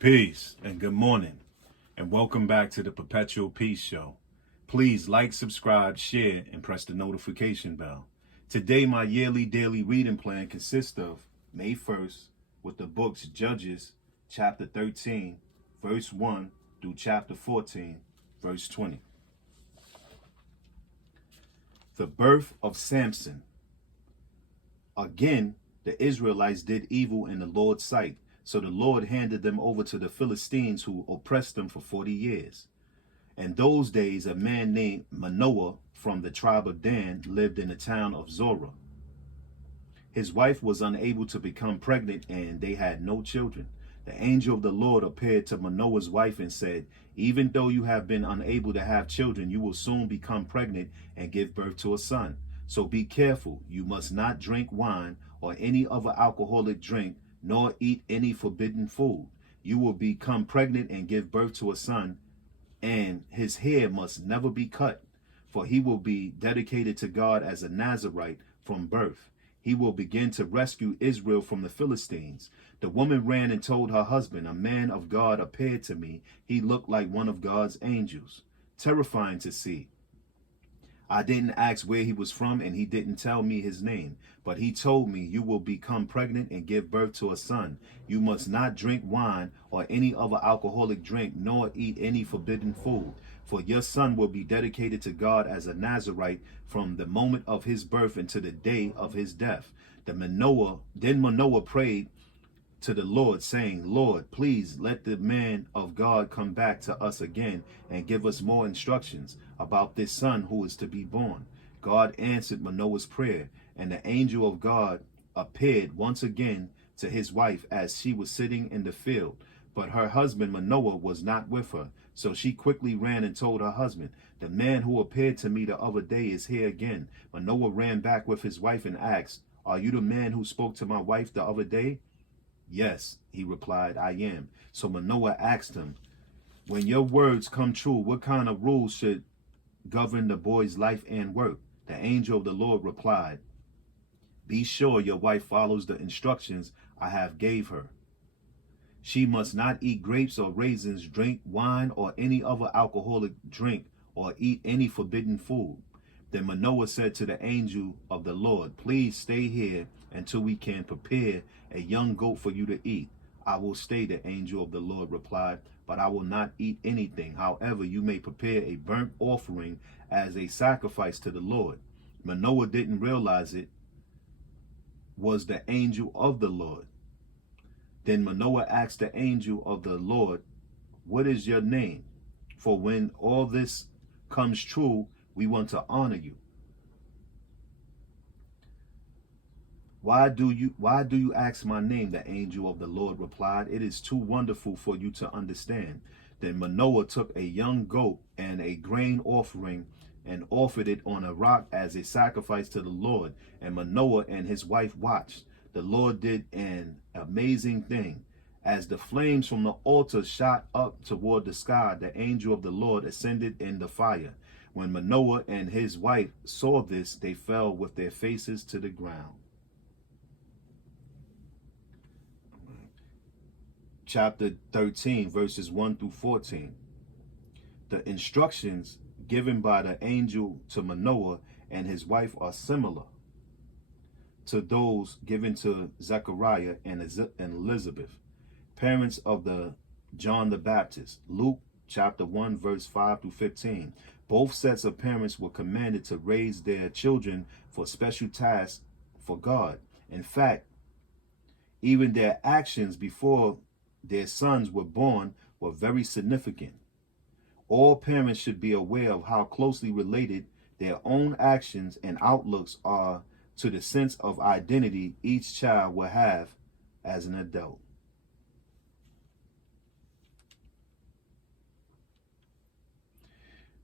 Peace and good morning, and welcome back to the Perpetual Peace Show. Please like, subscribe, share, and press the notification bell. Today, my yearly daily reading plan consists of May 1st with the books Judges, chapter 13, verse 1 through chapter 14, verse 20. The birth of Samson. Again, the Israelites did evil in the Lord's sight. So the Lord handed them over to the Philistines, who oppressed them for 40 years. In those days, a man named Manoah from the tribe of Dan lived in the town of Zorah. His wife was unable to become pregnant, and they had no children. The angel of the Lord appeared to Manoah's wife and said, "Even though you have been unable to have children, you will soon become pregnant and give birth to a son. So be careful. You must not drink wine or any other alcoholic drink, nor eat any forbidden food. You will become pregnant and give birth to a son, and his hair must never be cut, for he will be dedicated to God as a Nazirite from birth. He will begin to rescue Israel from the Philistines." The woman ran and told her husband, "A man of God appeared to me. He looked like one of God's angels, terrifying to see. I didn't ask where he was from, and he didn't tell me his name. But he told me, 'You will become pregnant and give birth to a son. You must not drink wine or any other alcoholic drink, nor eat any forbidden food. For your son will be dedicated to God as a Nazirite from the moment of his birth until the day of his death.' Then Manoah prayed to the Lord, saying, 'Lord, please let the man of God come back to us again and give us more instructions about this son who is to be born.' God answered Manoah's prayer, and the angel of God appeared once again to his wife as she was sitting in the field. But her husband Manoah was not with her. So she quickly ran and told her husband, 'The man who appeared to me the other day is here again.' Manoah ran back with his wife and asked, 'Are you the man who spoke to my wife the other day?' 'Yes,' he replied, 'I am.' So Manoah asked him, 'When your words come true, what kind of rules should govern the boy's life and work?' The angel of the Lord replied, 'Be sure your wife follows the instructions I have gave her. She must not eat grapes or raisins, drink wine or any other alcoholic drink, or eat any forbidden food.' Then Manoah said to the angel of the Lord, 'Please stay here until we can prepare a young goat for you to eat.' 'I will stay,' the angel of the Lord replied, 'but I will not eat anything. However, you may prepare a burnt offering as a sacrifice to the Lord.' Manoah didn't realize it was the angel of the Lord. Then Manoah asked the angel of the Lord, 'What is your name? For when all this comes true, we want to honor you.' 'Why do you ask my name?' the angel of the Lord replied. 'It is too wonderful for you to understand.' Then Manoah took a young goat and a grain offering and offered it on a rock as a sacrifice to the Lord. And Manoah and his wife watched. The Lord did an amazing thing. As the flames from the altar shot up toward the sky, the angel of the Lord ascended in the fire. When Manoah and his wife saw this, they fell with their faces to the ground. Chapter 13, verses 1 through 14. The instructions given by the angel to Manoah and his wife are similar to those given to Zechariah and Elizabeth, parents of John the Baptist. Luke chapter 1, verse 5 through 15. Both sets of parents were commanded to raise their children for special tasks for God. In fact, even their actions before their sons were born were very significant. All parents should be aware of how closely related their own actions and outlooks are to the sense of identity each child will have as an adult.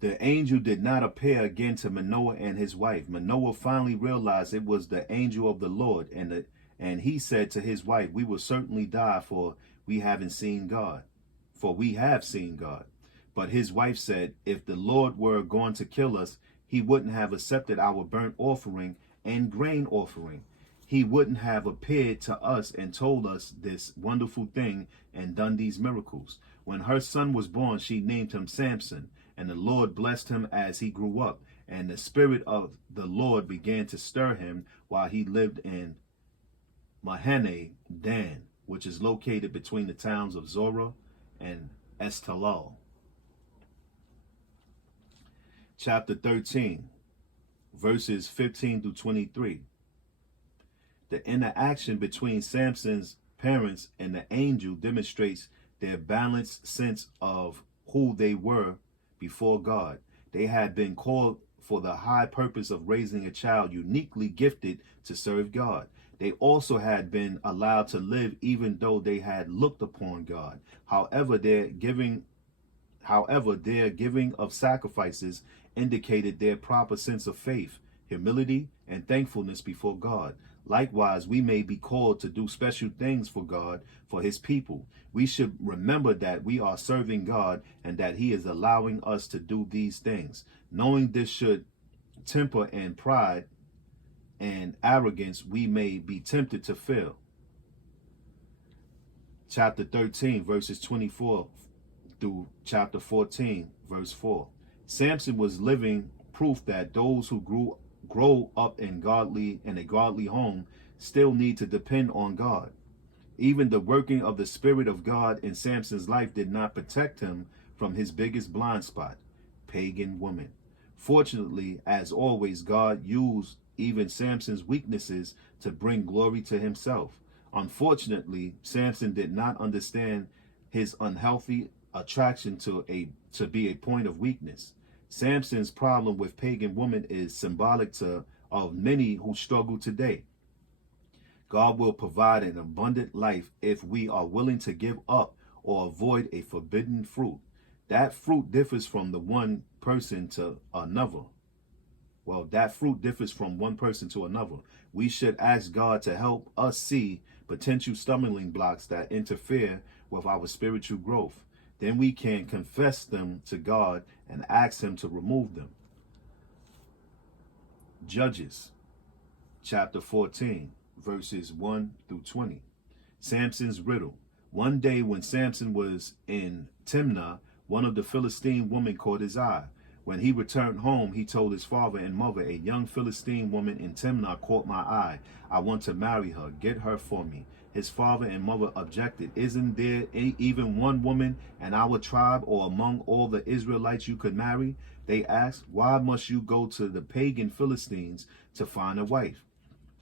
The angel did not appear again to Manoah and his wife. Manoah finally realized it was the angel of the Lord, and he said to his wife, "We will certainly die, for we have seen God. But his wife said, "If the Lord were going to kill us, he wouldn't have accepted our burnt offering and grain offering. he wouldn't have appeared to us and told us this wonderful thing and done these miracles. When her son was born, she named him Samson, and the Lord blessed him as he grew up. And the Spirit of the Lord began to stir him while he lived in Mahane Dan, which is located between the towns of Zorah and Estalal. Chapter 13, verses 15 through 23. The interaction between Samson's parents and the angel demonstrates their balanced sense of who they were before God. They had been called for the high purpose of raising a child uniquely gifted to serve God. They also had been allowed to live even though they had looked upon God. However, their giving of sacrifices indicated their proper sense of faith, humility, and thankfulness before God. Likewise, we may be called to do special things for God, for his people. We should remember that we are serving God and that he is allowing us to do these things. Knowing this should temper and pride and arrogance we may be tempted to fail. Chapter 13, verses 24 through chapter 14, verse 4. Samson was living proof that those who grow up in a godly home still need to depend on God. Even the working of the Spirit of God in Samson's life did not protect him from his biggest blind spot, pagan women. Fortunately, as always, God used even Samson's weaknesses to bring glory to himself. Unfortunately, Samson did not understand his unhealthy attraction to be a point of weakness. Samson's problem with pagan women is symbolic of many who struggle today. God will provide an abundant life if we are willing to give up or avoid a forbidden fruit. That fruit differs from one person to another. That fruit differs from one person to another. We should ask God to help us see potential stumbling blocks that interfere with our spiritual growth. Then we can confess them to God and ask him to remove them. Judges chapter 14, verses 1 through 20. Samson's riddle. One day when Samson was in Timnah, one of the Philistine women caught his eye. When he returned home, he told his father and mother, "A young Philistine woman in Timnah caught my eye. I want to marry her. Get her for me." His father and mother objected. "Isn't there even one woman in our tribe or among all the Israelites you could marry?" They asked. "Why must you go to the pagan Philistines to find a wife?"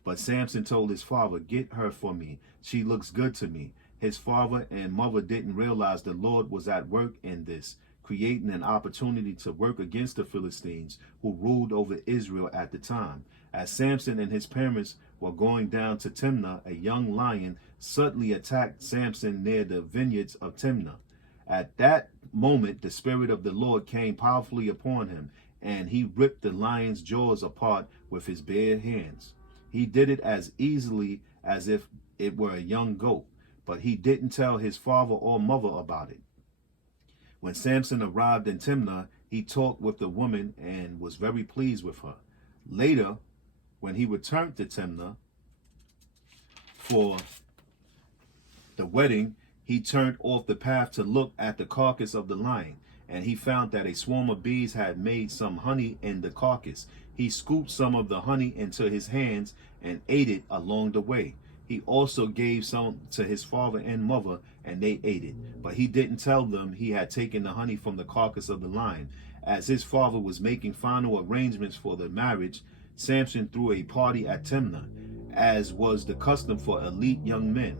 But Samson told his father, "Get her for me. She looks good to me." His father and mother didn't realize the Lord was at work in this, creating an opportunity to work against the Philistines who ruled over Israel at the time. As Samson and his parents were going down to Timnah, a young lion suddenly attacked Samson near the vineyards of Timnah. At that moment, the Spirit of the Lord came powerfully upon him, and he ripped the lion's jaws apart with his bare hands. He did it as easily as if it were a young goat, but he didn't tell his father or mother about it. When Samson arrived in Timnah, he talked with the woman and was very pleased with her. Later, when he returned to Timnah for the wedding, he turned off the path to look at the carcass of the lion, and he found that a swarm of bees had made some honey in the carcass. He scooped some of the honey into his hands and ate it along the way. He also gave some to his father and mother, and they ate it. But he didn't tell them he had taken the honey from the carcass of the lion. As his father was making final arrangements for the marriage, Samson threw a party at Timnah, as was the custom for elite young men.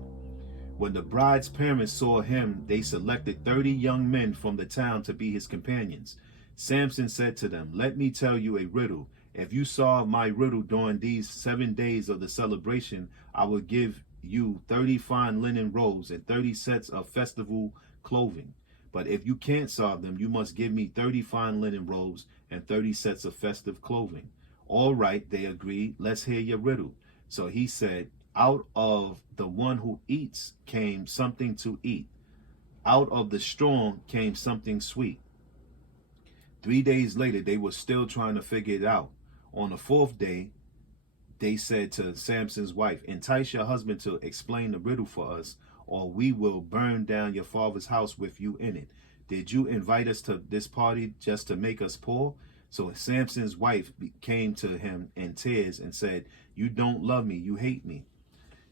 When the bride's parents saw him, they selected 30 young men from the town to be his companions. Samson said to them, "Let me tell you a riddle. If you solve my riddle during these 7 days of the celebration, I will give you 30 fine linen robes and 30 sets of festival clothing. But if you can't solve them, you must give me 30 fine linen robes and 30 sets of festive clothing." "All right," they agreed. "Let's hear your riddle." So he said, "Out of the one who eats came something to eat. Out of the strong came something sweet." 3 days later, they were still trying to figure it out. On the 4th day, they said to Samson's wife, entice your husband to explain the riddle for us, or we will burn down your father's house with you in it. Did you invite us to this party just to make us poor? So Samson's wife came to him in tears and said, you don't love me, you hate me.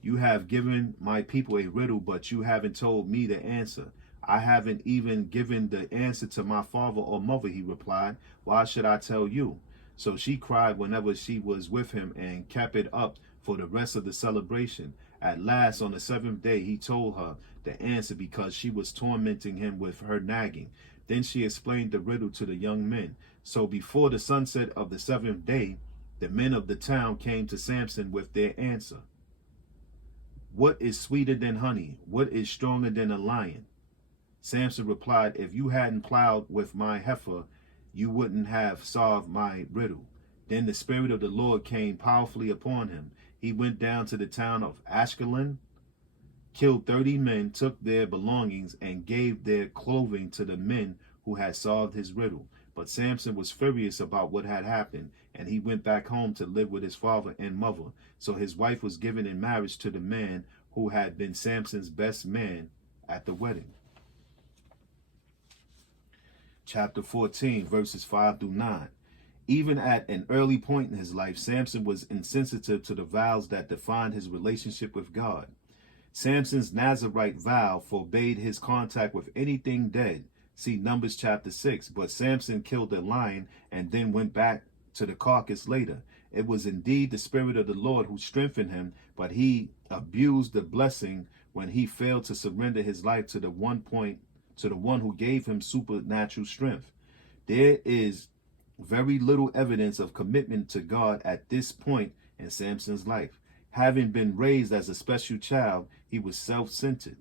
You have given my people a riddle, but you haven't told me the answer. I haven't even given the answer to my father or mother, he replied. Why should I tell you? So she cried whenever she was with him and kept it up for the rest of the celebration. At last, on the seventh day, he told her the answer because she was tormenting him with her nagging. Then she explained the riddle to the young men. So before the sunset of the seventh day, the men of the town came to Samson with their answer. What is sweeter than honey? What is stronger than a lion? Samson replied, if you hadn't plowed with my heifer, you wouldn't have solved my riddle. Then the Spirit of the Lord came powerfully upon him. He went down to the town of Ashkelon, killed 30 men, took their belongings, and gave their clothing to the men who had solved his riddle. But Samson was furious about what had happened, and he went back home to live with his father and mother. So his wife was given in marriage to the man who had been Samson's best man at the wedding. Chapter 14, verses 5 through 9. Even at an early point in his life, Samson was insensitive to the vows that defined his relationship with God. Samson's Nazirite vow forbade his contact with anything dead. See Numbers chapter 6. But Samson killed a lion and then went back to the carcass later. It was indeed the Spirit of the Lord who strengthened him, but he abused the blessing when he failed to surrender his life to the one who gave him supernatural strength. There is very little evidence of commitment to God at this point in Samson's life. Having been raised as a special child, he was self-centered.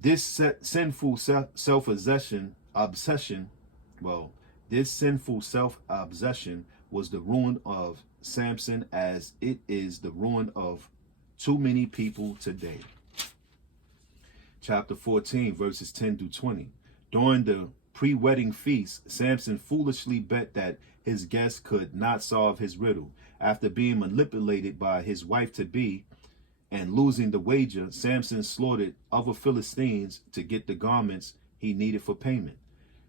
This sinful self-obsession was the ruin of Samson, as it is the ruin of too many people today. Chapter 14, verses 10 through 20. During the pre-wedding feast, Samson foolishly bet that his guest could not solve his riddle. After being manipulated by his wife-to-be and losing the wager, Samson slaughtered other Philistines to get the garments he needed for payment.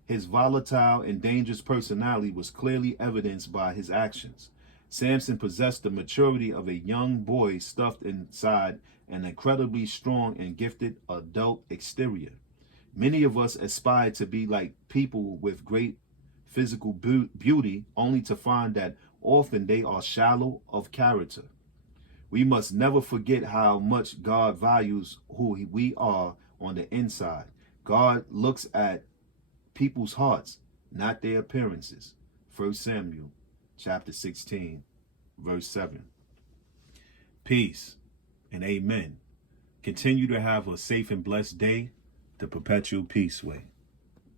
His volatile and dangerous personality was clearly evidenced by his actions. Samson possessed the maturity of a young boy stuffed inside an incredibly strong and gifted adult exterior. Many of us aspire to be like people with great physical beauty, only to find that often they are shallow of character. We must never forget how much God values who we are on the inside. God looks at people's hearts, not their appearances. 1 Samuel chapter 16, verse 7. Peace and amen. Continue to have a safe and blessed day. The Perpetual Peace Way.